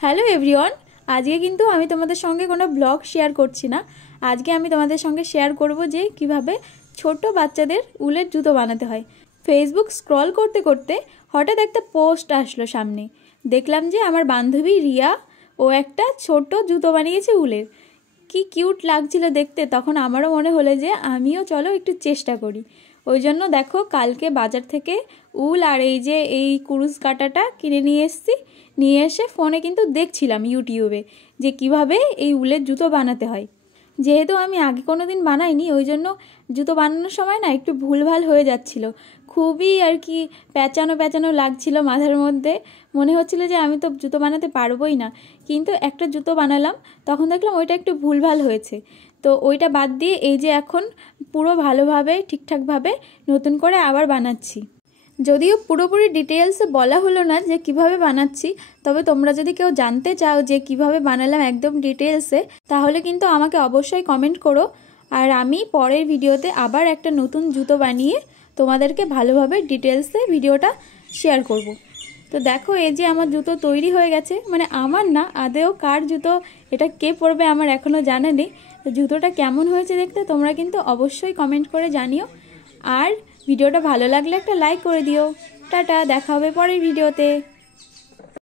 Hello everyone, আজকে কিন্তু আমি তোমাদের সঙ্গে কোনো ব্লগ শেয়ার করছি না। আজকে আমি তোমাদের সঙ্গে শেয়ার করব যে কিভাবে ছোট বাচ্চাদের উলের জুতো বানাতে হয়। ফেসবুক স্ক্রল করতে করতে হঠাৎ একটা পোস্ট আসলো সামনে। দেখলাম যে আমার বান্ধবী রিয়া ও একটা ছোট জুতো বানিয়েছে উলের। কি কিউট লাগছিল দেখতে। তখন আমারও মনে হলো যে আমিও চলো একটু চেষ্টা করি। ওই জন্য দেখো কালকে বাজার থেকে উল আর এই কুরুশ কাঁটাটা কিনে নিয়ে এসেছি। নিয়ে এসে ফোনে কিন্তু দেখছিলাম ইউটিউবে যে কিভাবে এই উলের জুতো বানাতে হয়। যেহেতু আমি আগে কোনো দিন বানাইনি, ওই জন্য জুতো বানানোর সময় না একটু ভুলভাল হয়ে যাচ্ছিল। খুবই আর কি প্যাঁচানো প্যাঁচানো লাগছিল মাথার মধ্যে। মনে হচ্ছিল যে আমি তো জুতো বানাতে পারবোই না। কিন্তু একটা জুতো বানালাম, তখন দেখলাম ওইটা একটু ভুলভাল হয়েছে। তো ওইটা বাদ দিয়ে এই যে এখন পুরো ভালোভাবে ঠিকঠাকভাবে নতুন করে আবার বানাচ্ছি। যদিও পুরোপুরি ডিটেলসে বলা হলো না যে কিভাবে বানাচ্ছি, তবে তোমরা যদি কেউ জানতে চাও যে কিভাবে বানালাম একদম ডিটেলসে, তাহলে কিন্তু আমাকে অবশ্যই কমেন্ট করো। আর আমি পরের ভিডিওতে আবার একটা নতুন জুতো বানিয়ে তোমাদেরকে ভালোভাবে ডিটেলসে ভিডিওটা শেয়ার করব। তো দেখো এই যে আমার জুতো তৈরি হয়ে গেছে, মানে আমার না, আদেও কার জুতো এটা কে পরবে আমার এখনও জানা নেই। তো জুতোটা কেমন হয়েছে দেখতে তোমরা কিন্তু অবশ্যই কমেন্ট করে জানিও। আর ভিডিওটা ভালো লাগলে একটা লাইক করে দিও। টাটা, দেখা হবে পরের ভিডিওতে।